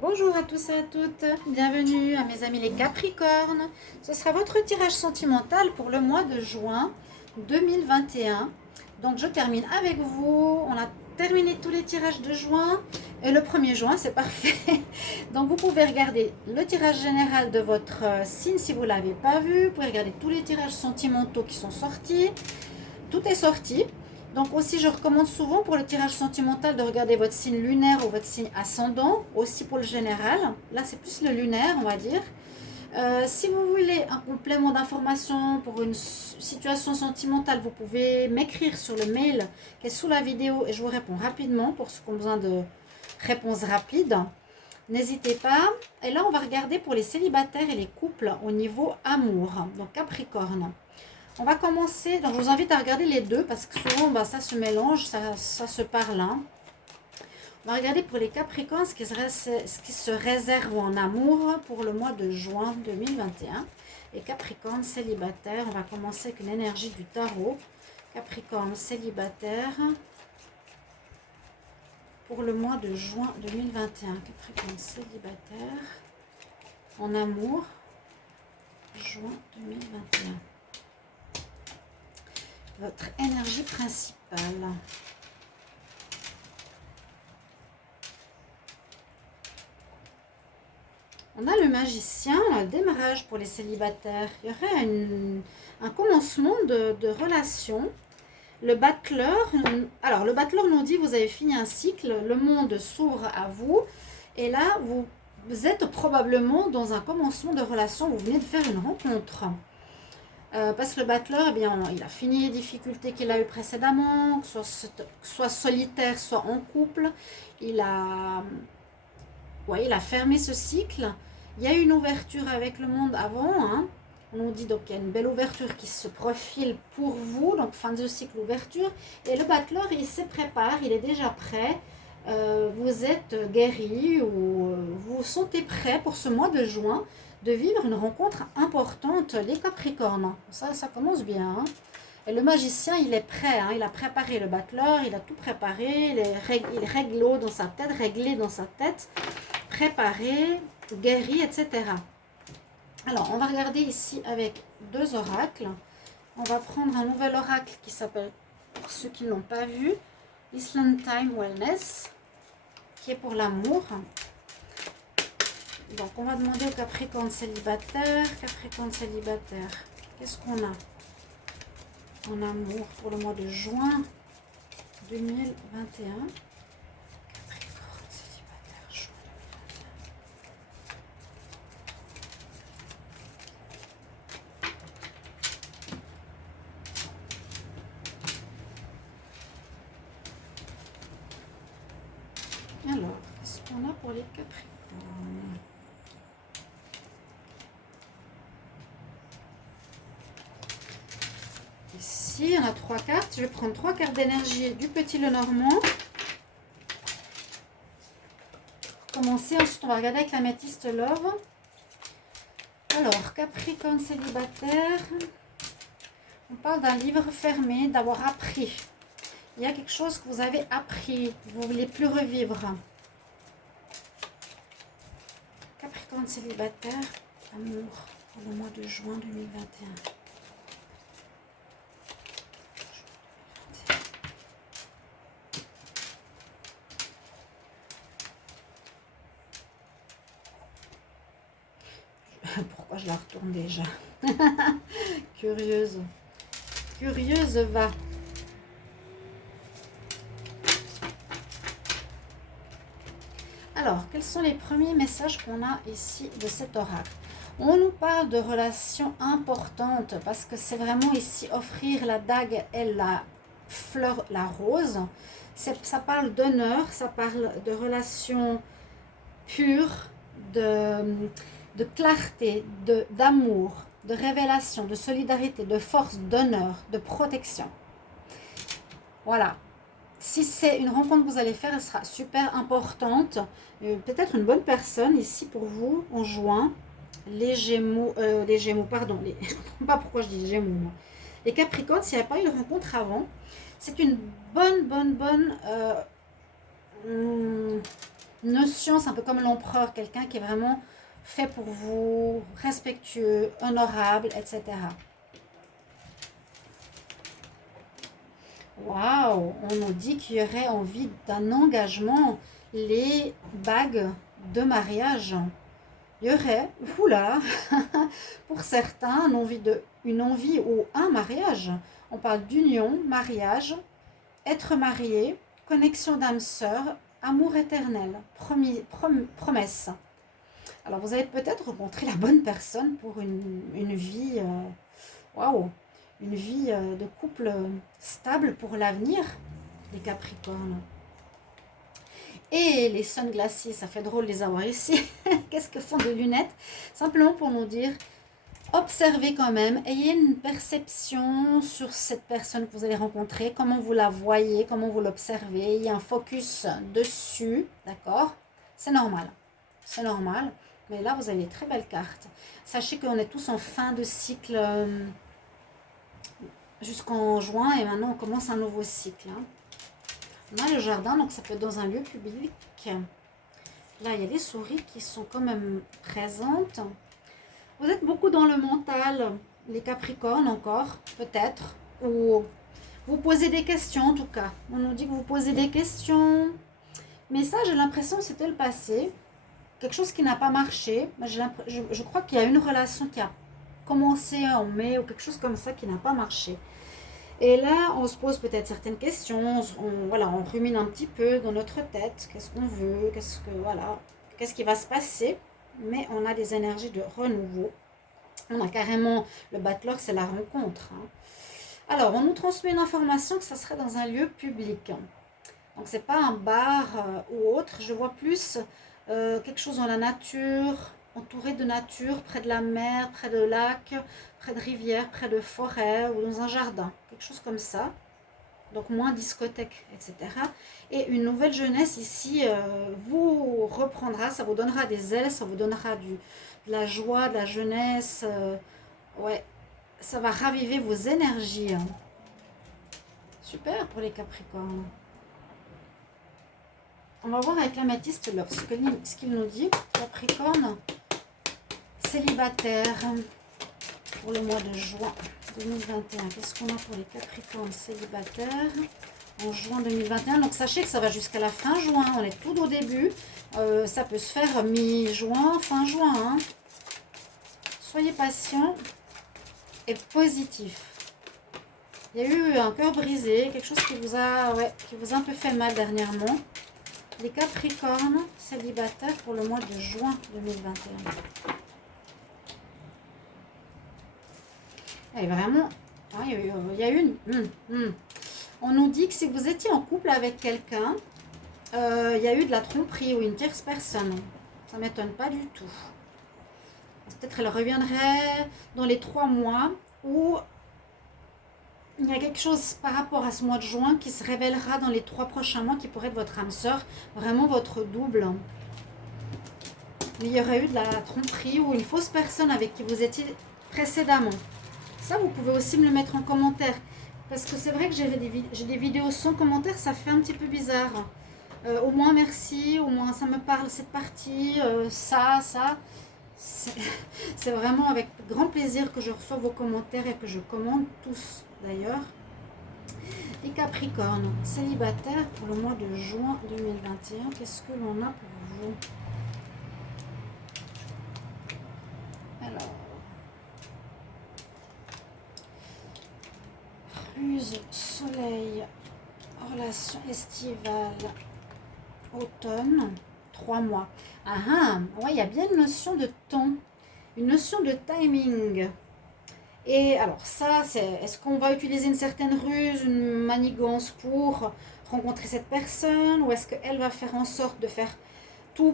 Bonjour à tous et à toutes, bienvenue à mes amis les Capricornes. Ce sera votre tirage sentimental pour le mois de juin 2021. Donc je termine avec vous, on a terminé tous les tirages de juin et le 1er juin c'est parfait. Donc vous pouvez regarder le tirage général de votre signe si vous ne l'avez pas vu. Vous pouvez regarder tous les tirages sentimentaux qui sont sortis. Tout est sorti. Donc aussi, je recommande souvent pour le tirage sentimental de regarder votre signe lunaire ou votre signe ascendant. Aussi pour le général. Là, c'est plus le lunaire, on va dire. Si vous voulez un complément d'information pour une situation sentimentale, vous pouvez m'écrire sur le mail qui est sous la vidéo et je vous réponds rapidement pour ceux qui ont besoin de réponses rapides. N'hésitez pas. Et là, on va regarder pour les célibataires et les couples au niveau amour. Donc Capricorne. On va commencer, donc je vous invite à regarder les deux parce que souvent ça se mélange, ça se parle. Hein. On va regarder pour les Capricornes ce qui se réserve en amour pour le mois de juin 2021. Et Capricorne célibataire, on va commencer avec une énergie du tarot. Capricorne célibataire pour le mois de juin 2021. Capricorne célibataire en amour, juin 2021. Votre énergie principale. On a le magicien, le démarrage pour les célibataires. Il y aurait un commencement de relation. Le battleur, alors le battleur nous dit vous avez fini un cycle, le monde s'ouvre à vous. Et là, vous êtes probablement dans un commencement de relation, vous venez de faire une rencontre. Parce que le battleur, eh bien, il a fini les difficultés qu'il a eues précédemment, que soit solitaire, soit en couple. Il a fermé ce cycle. Il y a eu une ouverture avec le monde avant. Hein. On nous dit donc qu'il y a une belle ouverture qui se profile pour vous. Donc fin de cycle, ouverture. Et le battleur, il se prépare, il est déjà prêt. Vous êtes guéri ou vous vous sentez prêt pour ce mois de juin de vivre une rencontre importante, les Capricornes. Ça commence bien. Hein. Et le magicien, il est prêt. Hein. Il a préparé le battleur, il a tout préparé. Il règle dans sa tête, réglé dans sa tête, préparé, guéri, etc. Alors, on va regarder ici avec deux oracles. On va prendre un nouvel oracle qui s'appelle, pour ceux qui ne l'ont pas vu, Island Time Wellness, qui est pour l'amour. Donc, on va demander au Capricorne célibataire. Capricorne célibataire, qu'est-ce qu'on a en amour pour le mois de juin 2021? Capricorne célibataire, juin 2021. Alors, qu'est-ce qu'on a pour les Capricornes? Ici, on a 3 cartes. Je vais prendre 3 cartes d'énergie du Petit Lenormand. Pour commencer, ensuite on va regarder avec l'améthyste Love. Alors, Capricorne célibataire. On parle d'un livre fermé, d'avoir appris. Il y a quelque chose que vous avez appris, vous ne voulez plus revivre. Capricorne célibataire, amour, pour le mois de juin 2021. Pourquoi je la retourne déjà? Curieuse. Curieuse va. Alors, quels sont les premiers messages qu'on a ici de cet oracle? On nous parle de relations importantes parce que c'est vraiment ici offrir la dague et la fleur, la rose. Ça parle d'honneur, ça parle de relations pures, de clarté, d'amour, de révélation, de solidarité, de force, d'honneur, de protection. Voilà. Si c'est une rencontre que vous allez faire, elle sera super importante. Peut-être une bonne personne ici pour vous en juin. Les Gémeaux, pardon. Je ne comprends pas pourquoi je dis Gémeaux. Moi. Les Capricornes, s'il n'y a pas eu de rencontre avant, c'est une bonne notion, c'est un peu comme l'empereur, quelqu'un qui est vraiment fait pour vous, respectueux, honorable, etc. Waouh, on nous dit qu'il y aurait envie d'un engagement, les bagues de mariage. Il y aurait, oula, pour certains, une envie ou un mariage. On parle d'union, mariage, être marié, connexion d'âme sœur, amour éternel, promesse. Alors vous avez peut-être rencontré la bonne personne pour une vie, waouh, une vie de couple stable pour l'avenir, les Capricornes. Et les sunglasses, ça fait drôle de les avoir ici. Qu'est-ce que font des lunettes? Simplement pour nous dire, observez quand même, ayez une perception sur cette personne que vous allez rencontrer, comment vous la voyez, comment vous l'observez, il y a un focus dessus, d'accord? C'est normal, c'est normal, mais là vous avez des très belles cartes. Sachez qu'on est tous en fin de cycle jusqu'en juin et maintenant on commence un nouveau cycle. On a le jardin, donc ça peut être dans un lieu public. Là, il y a les souris qui sont quand même présentes. Vous êtes beaucoup dans le mental, les Capricornes encore, peut-être. Ou vous posez des questions en tout cas. On nous dit que vous posez des questions. Mais ça, j'ai l'impression que c'était le passé. Quelque chose qui n'a pas marché. Je crois qu'il y a une relation qui a commencé en mai ou quelque chose comme ça qui n'a pas marché. Et là, on se pose peut-être certaines questions, on rumine un petit peu dans notre tête, qu'est-ce qu'on veut, qu'est-ce qui va se passer, mais on a des énergies de renouveau. On a carrément, le battleur, c'est la rencontre. Alors, on nous transmet une information que ça serait dans un lieu public. Donc, c'est pas un bar ou autre, je vois plus quelque chose dans la nature, entouré de nature, près de la mer, près de lacs, près de rivières, près de forêts ou dans un jardin, quelque chose comme ça. Donc moins discothèque, etc. Et une nouvelle jeunesse ici vous reprendra, ça vous donnera des ailes, ça vous donnera de la joie, de la jeunesse. Ouais, ça va raviver vos énergies. Super pour les Capricornes. On va voir avec l'améthyste Love ce qu'il nous dit. Capricorne, célibataire pour le mois de juin 2021. Qu'est-ce qu'on a pour les Capricornes célibataires en juin 2021? Donc sachez que ça va jusqu'à la fin juin. On est tout au début. Ça peut se faire mi-juin, fin juin. Soyez patient et positif. Il y a eu un cœur brisé, quelque chose qui vous a un peu fait mal dernièrement. Les Capricornes célibataires pour le mois de juin 2021. Et vraiment, il y a une. On nous dit que si vous étiez en couple avec quelqu'un, il y a eu de la tromperie ou une tierce personne. Ça ne m'étonne pas du tout. Peut-être elle reviendrait dans les 3 mois où il y a quelque chose par rapport à ce mois de juin qui se révélera dans les 3 prochains mois qui pourrait être votre âme sœur, vraiment votre double. Mais il y aurait eu de la tromperie ou une fausse personne avec qui vous étiez précédemment. Ça, vous pouvez aussi me le mettre en commentaire. Parce que c'est vrai que j'ai des vidéos sans commentaire, ça fait un petit peu bizarre. Au moins merci, au moins ça me parle cette partie, ça. C'est vraiment avec grand plaisir que je reçois vos commentaires et que je commande tous d'ailleurs. Les Capricornes, célibataires pour le mois de juin 2021, qu'est-ce que l'on a pour vous? Alors, ruse, soleil, relation estivale, automne, 3 mois. Ouais, il y a bien une notion de temps, une notion de timing. Et alors ça, est-ce qu'on va utiliser une certaine ruse, une manigance pour rencontrer cette personne, ou est-ce qu'elle va faire en sorte de faire tout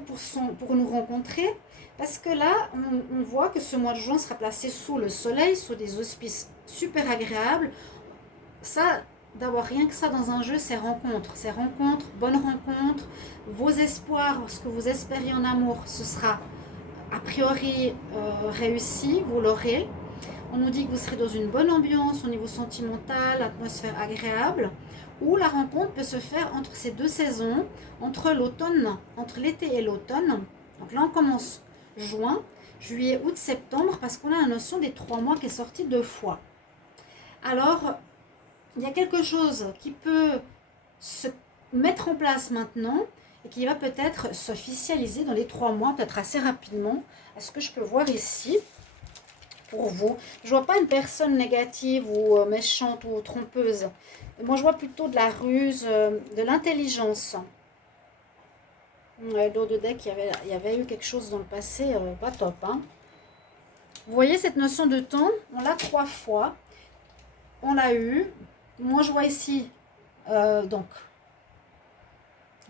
pour nous rencontrer? Parce que là, on voit que ce mois de juin sera placé sous le soleil, sous des auspices super agréables. Ça, d'avoir rien que ça dans un jeu, c'est rencontre, bonne rencontre, vos espoirs, ce que vous espériez en amour, ce sera a priori réussi, vous l'aurez. On nous dit que vous serez dans une bonne ambiance au niveau sentimental, atmosphère agréable. ou la rencontre peut se faire entre ces deux saisons, entre l'automne, entre l'été et l'automne. Donc là, on commence juin, juillet, août, septembre, parce qu'on a la notion des 3 mois qui est sortie 2 fois. Alors, il y a quelque chose qui peut se mettre en place maintenant et qui va peut-être s'officialiser dans les 3 mois, peut-être assez rapidement. Est-ce que je peux voir ici pour vous? Je vois pas une personne négative ou méchante ou trompeuse. Moi, je vois plutôt de la ruse, de l'intelligence. Dans le deck, il y avait eu quelque chose dans le passé, pas top. Hein. Vous voyez cette notion de temps? On l'a 3 fois. On l'a eu. Moi, je vois ici, donc,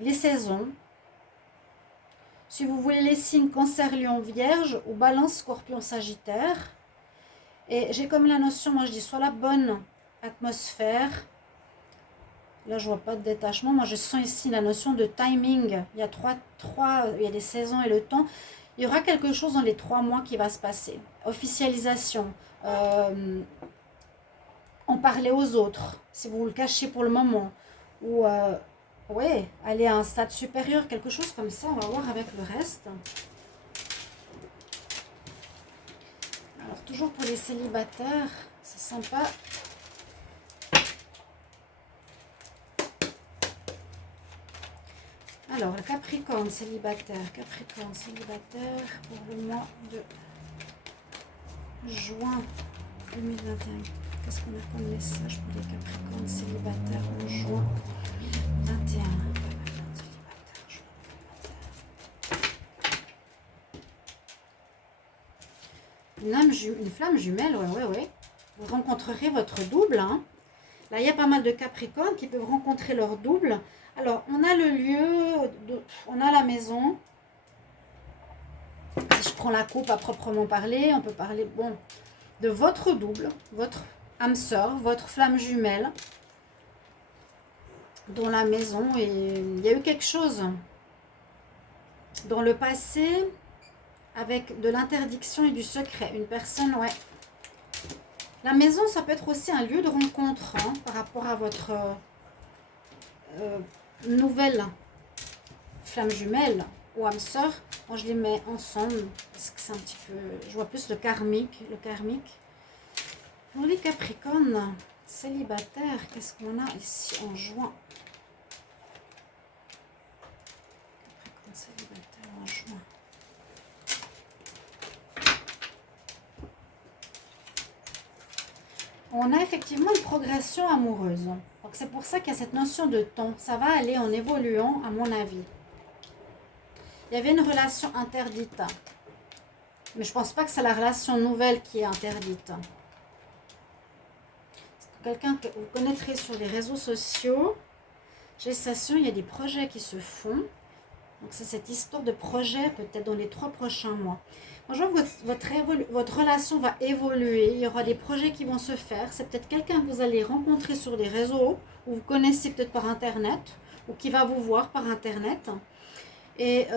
les saisons. Si vous voulez les signes Cancer, Lion, Vierge ou Balance, Scorpion, Sagittaire. Et j'ai comme la notion, moi je dis soit la bonne atmosphère. Là je vois pas de détachement. Moi je sens ici la notion de timing. Il y a il y a les saisons et le temps. Il y aura quelque chose dans les 3 mois qui va se passer. Officialisation. En parler aux autres. Si vous le cachez pour le moment. Ou ouais, aller à un stade supérieur. Quelque chose comme ça. On va voir avec le reste. Alors, toujours pour les célibataires, c'est sympa. Alors, le Capricorne célibataire pour le mois de juin 2021. Qu'est-ce qu'on a comme message pour les Capricornes célibataires en juin 2021? Une flamme jumelle, ouais. Vous rencontrerez votre double. Hein. Là, il y a pas mal de Capricornes qui peuvent rencontrer leur double. Alors, on a le lieu, on a la maison. Si je prends la coupe à proprement parler, on peut parler de votre double, votre âme sœur, votre flamme jumelle dans la maison. Et il y a eu quelque chose dans le passé avec de l'interdiction et du secret. Une personne, ouais. La maison, ça peut être aussi un lieu de rencontre hein, par rapport à votre nouvelle flamme jumelle ou âme sœur. Moi, je les mets ensemble parce que c'est un petit peu... Je vois plus le karmique. Pour les Capricornes célibataires, qu'est-ce qu'on a ici en juin? Capricorne célibataire en juin. On a effectivement une progression amoureuse. Donc c'est pour ça qu'il y a cette notion de temps. Ça va aller en évoluant, à mon avis. Il y avait une relation interdite. Mais je ne pense pas que c'est la relation nouvelle qui est interdite. Quelqu'un que vous connaîtrez sur les réseaux sociaux. Gestation, il y a des projets qui se font. Donc c'est cette histoire de projet peut-être dans les 3 prochains mois. Moi, je vois que votre relation va évoluer. Il y aura des projets qui vont se faire. C'est peut-être quelqu'un que vous allez rencontrer sur les réseaux ou vous connaissez peut-être par Internet ou qui va vous voir par Internet. Et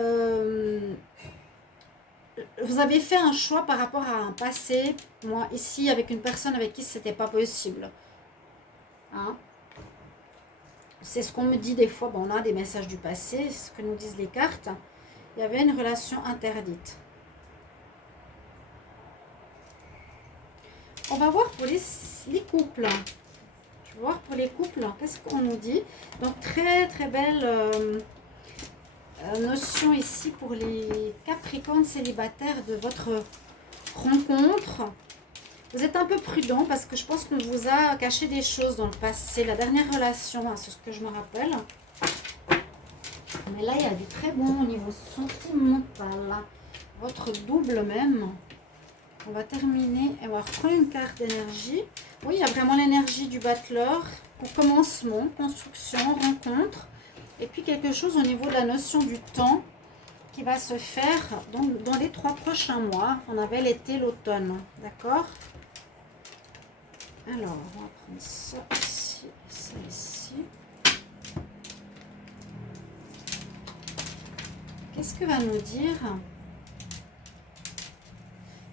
vous avez fait un choix par rapport à un passé. Moi, ici, avec une personne avec qui ce n'était pas possible. Hein? C'est ce qu'on me dit des fois. Bon, on a des messages du passé, ce que nous disent les cartes. Il y avait une relation interdite. On va voir pour les couples. Je vais voir pour les couples. Qu'est-ce qu'on nous dit? Donc, très, très belle notion ici pour les Capricornes célibataires de votre rencontre. Vous êtes un peu prudent parce que je pense qu'on vous a caché des choses dans le passé. La dernière relation, hein, c'est ce que je me rappelle. Mais là, il y a du très bon au niveau sentimental. Votre double même. On va terminer et on va reprendre une carte d'énergie. Oui, il y a vraiment l'énergie du battleur. Au commencement, construction, rencontre. Et puis quelque chose au niveau de la notion du temps qui va se faire dans les 3 prochains mois. On avait l'été, l'automne. D'accord? Alors, on va prendre ça ici et ça ici. Qu'est-ce que va nous dire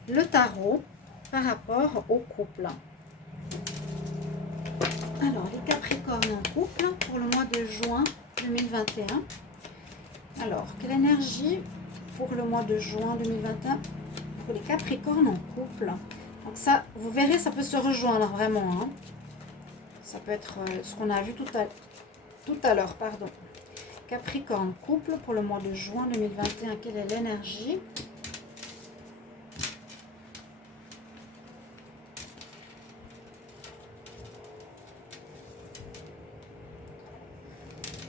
le tarot par rapport au couple? Alors, les Capricornes en couple pour le mois de juin 2021. Alors, quelle énergie pour le mois de juin 2021 pour les Capricornes en couple? Donc ça, vous verrez, ça peut se rejoindre vraiment. Hein. Ça peut être ce qu'on a vu tout à l'heure, pardon. Capricorne couple pour le mois de juin 2021. Quelle est l'énergie?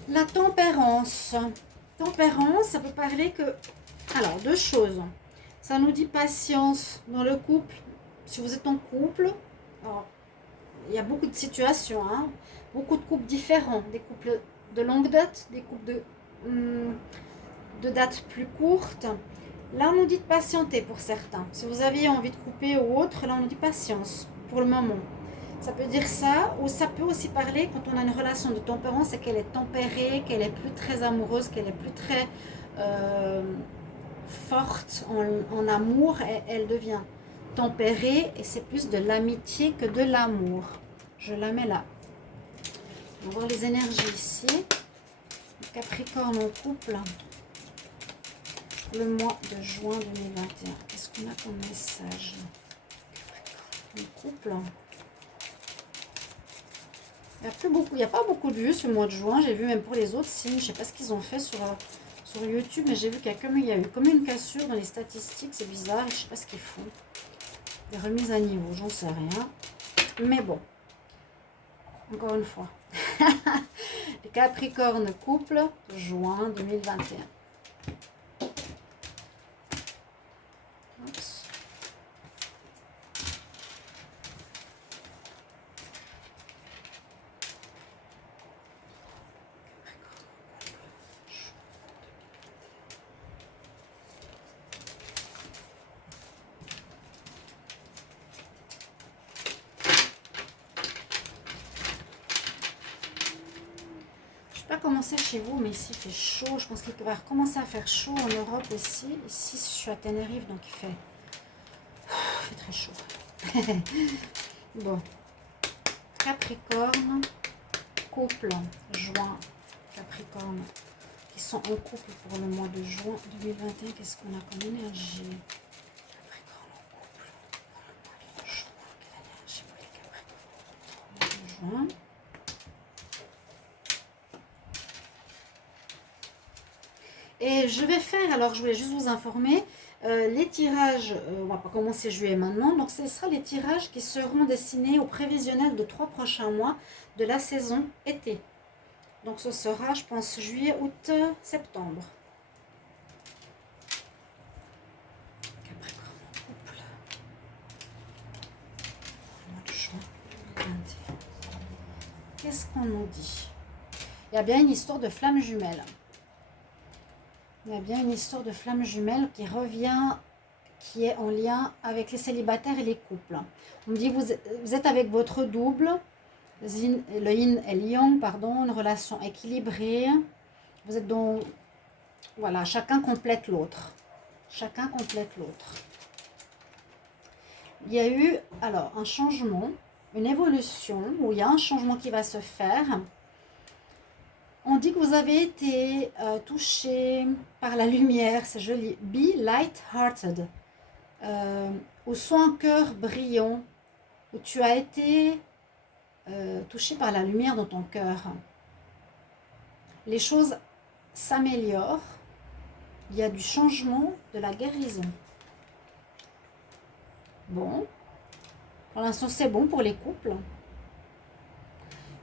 La tempérance. Tempérance, ça peut parler que... Alors, deux choses. Ça nous dit patience dans le couple. Si vous êtes en couple, alors, il y a beaucoup de situations, hein, beaucoup de couples différents. Des couples de longue date, des couples de date plus courte. Là, on nous dit de patienter pour certains. Si vous aviez envie de couper ou autre, là, on nous dit patience pour le moment. Ça peut dire ça, ou ça peut aussi parler quand on a une relation de tempérance, c'est qu'elle est tempérée, qu'elle est plus très amoureuse, qu'elle est plus très forte en amour, et elle devient tempérée, et c'est plus de l'amitié que de l'amour. Je la mets là. On va voir les énergies ici. Capricorne en couple, le mois de juin 2021. Qu'est-ce qu'on a comme message? Capricorne en couple. Il n'y a pas beaucoup de vues ce mois de juin. J'ai vu même pour les autres signes. Je ne sais pas ce qu'ils ont fait sur YouTube, mais j'ai vu qu'il y a eu comme une cassure dans les statistiques. C'est bizarre. Je ne sais pas ce qu'ils font. Des remises à niveau, j'en sais rien. Mais bon. Encore une fois. Les Capricornes couple, juin 2021. Oups. Pas comment c'est chez vous, mais ici il fait chaud. Je pense qu'il va recommencer à faire chaud en Europe ici. Ici, je suis à Tenerife, donc il fait très chaud. Bon. Capricorne, couple, juin. Capricorne, qui sont en couple pour le mois de juin 2021. Qu'est-ce qu'on a comme énergie? Capricorne en couple pour le mois de juin. Quelle énergie pour les Capricornes pour le mois de juin? Et je vais faire, alors je voulais juste vous informer, les tirages, on va pas commencer juillet maintenant, donc ce sera les tirages qui seront destinés au prévisionnel de 3 prochains mois de la saison été. Donc ce sera, je pense, juillet, août, septembre. Capricorne en couple. Le mois de juin 2021. Qu'est-ce qu'on nous dit? Il y a bien une histoire de flamme jumelle. Il y a bien une histoire de flamme jumelle qui revient, qui est en lien avec les célibataires et les couples. On me dit, vous êtes avec votre double, le yin et le yang, pardon, une relation équilibrée. Vous êtes dans... Voilà, chacun complète l'autre. Chacun complète l'autre. Il y a eu, alors, un changement, une évolution, où il y a un changement qui va se faire. On dit que vous avez été touché par la lumière, c'est joli. Be light-hearted. Ou sois un cœur brillant, où tu as été touché par la lumière dans ton cœur. Les choses s'améliorent. Il y a du changement, de la guérison. Bon. Pour l'instant, c'est bon pour les couples.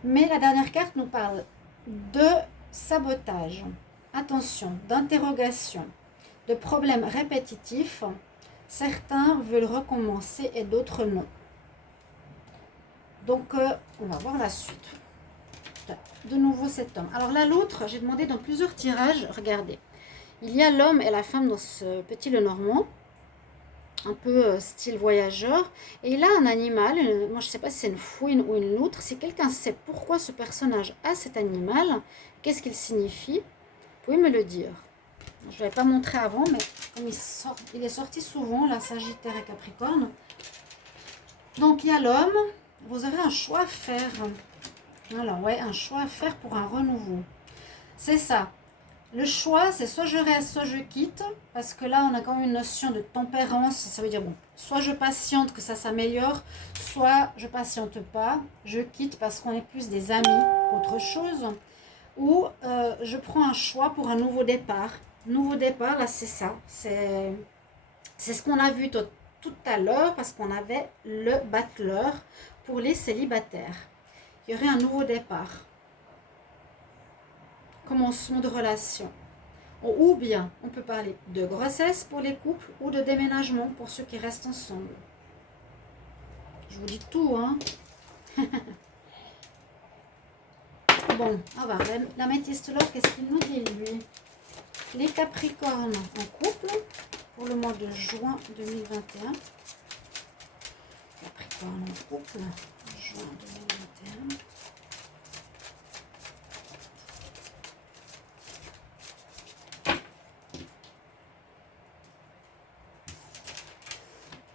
Mais la dernière carte nous parle de sabotage, attention, d'interrogation, de problèmes répétitifs. Certains veulent recommencer et d'autres non. Donc, on va voir la suite. De nouveau cet homme. Alors là, l'autre, j'ai demandé dans plusieurs tirages. Regardez. Il y a l'homme et la femme dans ce petit Lenormand. Un peu style voyageur. Et il a un animal. Moi, je ne sais pas si c'est une fouine ou une loutre. Si quelqu'un sait pourquoi ce personnage a cet animal, qu'est-ce qu'il signifie, vous pouvez me le dire. Je ne l'avais pas montré avant, mais comme il est sorti souvent, là, Sagittaire et Capricorne. Donc, il y a l'homme. Vous aurez un choix à faire. Alors, ouais, un choix à faire pour un renouveau. C'est ça. Le choix, c'est soit je reste, soit je quitte. Parce que là, on a quand même une notion de tempérance. Ça veut dire, bon, soit je patiente, que ça s'améliore, soit je patiente pas, je quitte parce qu'on est plus des amis qu'autre chose. Ou je prends un choix pour un nouveau départ. Nouveau départ, là, c'est ça. C'est ce qu'on a vu tout à l'heure parce qu'on avait le battleur pour les célibataires. Il y aurait un nouveau départ. Commencement de relation. Ou bien, on peut parler de grossesse pour les couples ou de déménagement pour ceux qui restent ensemble. Je vous dis tout, hein. Bon, on va l'améthyste l'or, qu'est-ce qu'il nous dit, lui? Les Capricornes en couple pour le mois de juin 2021. Capricorne en couple, juin 2021.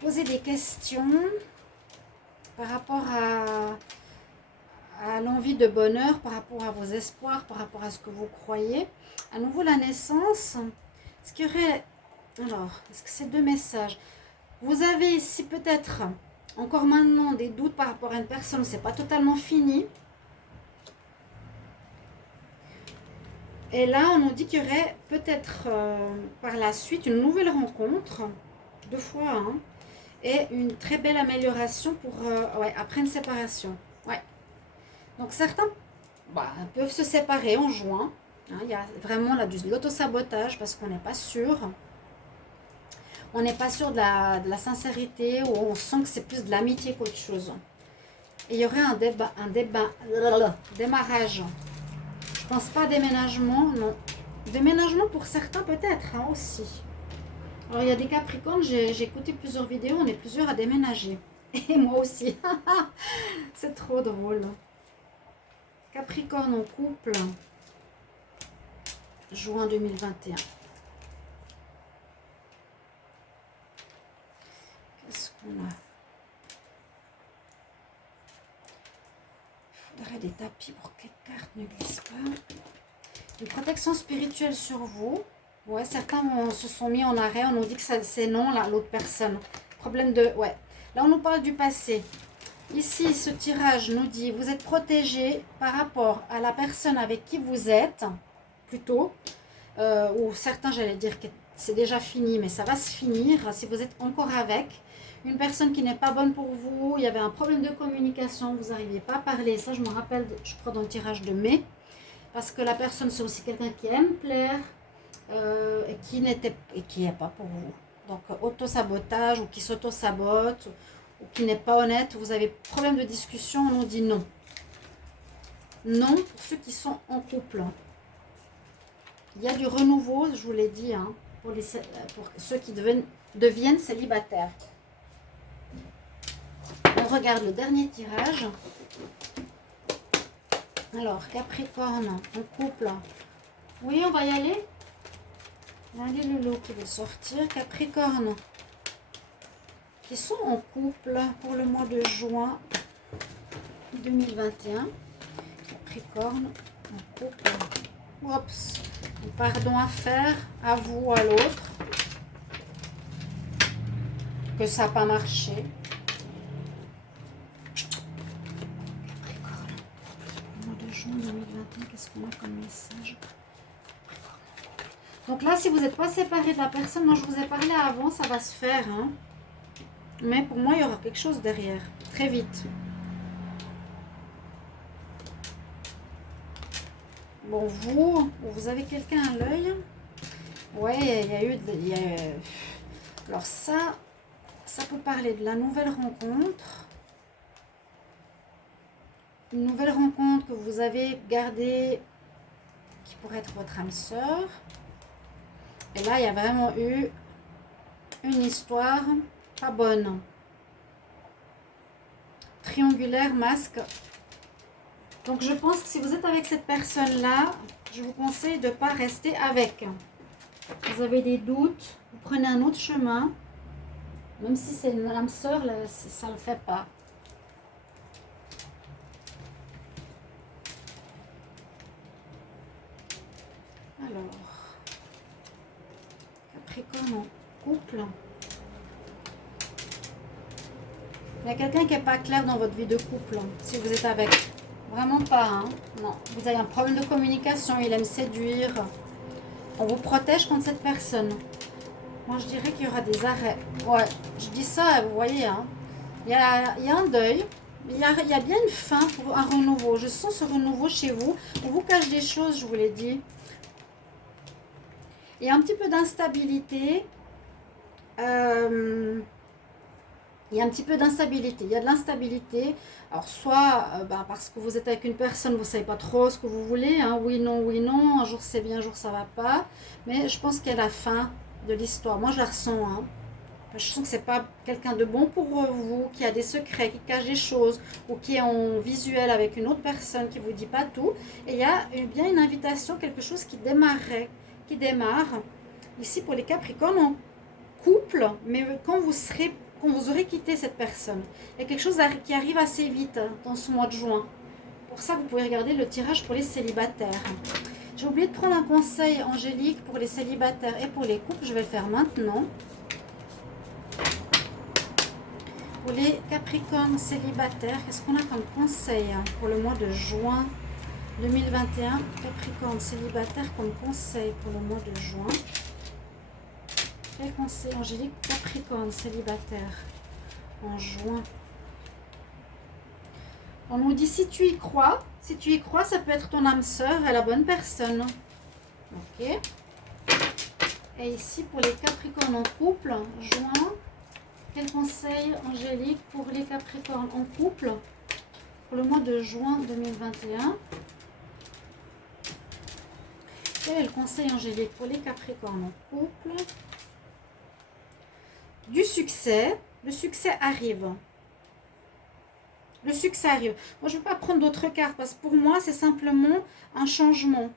Poser des questions par rapport à l'envie de bonheur, par rapport à vos espoirs, par rapport à ce que vous croyez. À nouveau, la naissance. Est-ce qu'il y aurait... Alors, est-ce que c'est deux messages? Vous avez ici peut-être encore maintenant des doutes par rapport à une personne, c'est pas totalement fini. Et là, on nous dit qu'il y aurait peut-être par la suite une nouvelle rencontre, 2 fois, hein, et une très belle amélioration pour après une séparation. Ouais. Donc certains peuvent se séparer en juin. Hein, il y a vraiment là de l'autosabotage parce qu'on n'est pas sûr. On n'est pas sûr de la sincérité, ou on sent que c'est plus de l'amitié qu'autre chose. Et il y aurait un démarrage. Je pense pas déménagement, non. Déménagement pour certains peut-être, hein, aussi. Alors il y a des Capricornes, j'ai écouté plusieurs vidéos, on est plusieurs à déménager. Et moi aussi. C'est trop drôle. Capricorne en couple, juin 2021. Qu'est-ce qu'on a? Il faudrait des tapis pour que les cartes ne glissent pas. Une protection spirituelle sur vous. Ouais, certains se sont mis en arrêt. On nous dit que c'est non, là, l'autre personne. Problème de... Ouais. Là, on nous parle du passé. Ici, ce tirage nous dit, vous êtes protégé par rapport à la personne avec qui vous êtes, plutôt. Ou certains, j'allais dire que c'est déjà fini, mais ça va se finir si vous êtes encore avec. Une personne qui n'est pas bonne pour vous, il y avait un problème de communication, vous n'arriviez pas à parler. Ça, je me rappelle, je crois, dans le tirage de mai. Parce que la personne, c'est aussi quelqu'un qui aime plaire et qui n'est pas pour vous. Donc, auto-sabotage ou qui s'auto-sabote ou qui n'est pas honnête. Vous avez problème de discussion, on nous dit non. Non pour ceux qui sont en couple. Il y a du renouveau, je vous l'ai dit, hein, pour ceux qui deviennent célibataires. On regarde le dernier tirage. Alors, Capricorne en couple. Oui, on va y aller. Allez, le lot qui veut sortir. Capricorne qui sont en couple pour le mois de juin 2021. Capricorne en couple. Oups. Pardon à faire à vous ou à l'autre. Que ça n'a pas marché. Juin 2021, qu'est-ce qu'on a comme message? Donc là, si vous n'êtes pas séparé de la personne dont je vous ai parlé avant, ça va se faire. Hein. Mais pour moi, il y aura quelque chose derrière. Très vite. Bon, vous avez quelqu'un à l'œil. Ouais, il y a eu... Alors ça peut parler de la nouvelle rencontre. Une nouvelle rencontre que vous avez gardée, qui pourrait être votre âme sœur. Et là, il y a vraiment eu une histoire pas bonne. Triangulaire, masque. Donc, je pense que si vous êtes avec cette personne-là, je vous conseille de ne pas rester avec. Vous avez des doutes, vous prenez un autre chemin. Même si c'est une âme sœur, ça ne le fait pas. Capricorne en couple. Il y a quelqu'un qui n'est pas clair dans votre vie de couple, si vous êtes avec. Vraiment pas, hein. Non, vous avez un problème de communication, il aime séduire. On vous protège contre cette personne. Moi, je dirais qu'il y aura des arrêts. Ouais, je dis ça, vous voyez, hein. Il y a un deuil. Il y a bien une fin pour un renouveau. Je sens ce renouveau chez vous. On vous cache des choses, je vous l'ai dit. Il y a un petit peu d'instabilité. Il y a un petit peu d'instabilité. Il y a de l'instabilité. Alors, soit parce que vous êtes avec une personne, vous ne savez pas trop ce que vous voulez. Hein. Oui, non. Un jour, c'est bien, un jour, ça ne va pas. Mais je pense qu'il y a la fin de l'histoire. Moi, je la ressens. Hein. Je sens que ce n'est pas quelqu'un de bon pour vous, qui a des secrets, qui cache des choses, ou qui est en visuel avec une autre personne, qui ne vous dit pas tout. Et il y a bien une invitation, quelque chose qui démarre. Ici, pour les Capricornes, en couple, mais quand vous aurez quitté cette personne. Il y a quelque chose qui arrive assez vite dans ce mois de juin. Pour ça, vous pouvez regarder le tirage pour les célibataires. J'ai oublié de prendre un conseil angélique pour les célibataires et pour les couples. Je vais le faire maintenant. Pour les Capricornes célibataires, qu'est-ce qu'on a comme conseil pour le mois de juin 2021? Capricorne célibataire comme conseil pour le mois de juin. Quel conseil angélique Capricorne célibataire en juin? On nous dit si tu y crois, ça peut être ton âme sœur et la bonne personne. Ok. Et ici pour les Capricornes en couple, juin, quel conseil angélique pour les Capricornes en couple pour le mois de juin 2021? Quel est le conseil angélique pour les Capricornes en couple? Du succès. Le succès arrive. Le succès arrive. Moi, je ne vais pas prendre d'autres cartes parce que pour moi, c'est simplement un changement.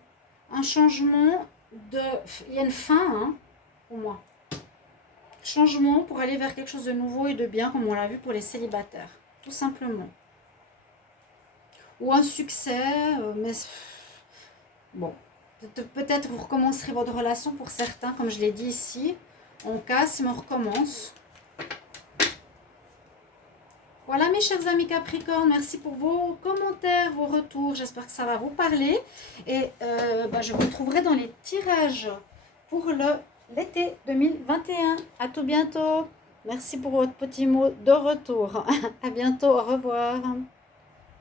Un changement de... Il y a une fin, hein, pour moi. Changement pour aller vers quelque chose de nouveau et de bien, comme on l'a vu pour les célibataires. Tout simplement. Ou un succès, mais... Bon. Peut-être vous recommencerez votre relation pour certains, comme je l'ai dit ici. On casse, mais on recommence. Voilà mes chers amis Capricorne, merci pour vos commentaires, vos retours. J'espère que ça va vous parler. Et je vous retrouverai dans les tirages pour l'été 2021. À tout bientôt. Merci pour votre petit mot de retour. À bientôt, au revoir.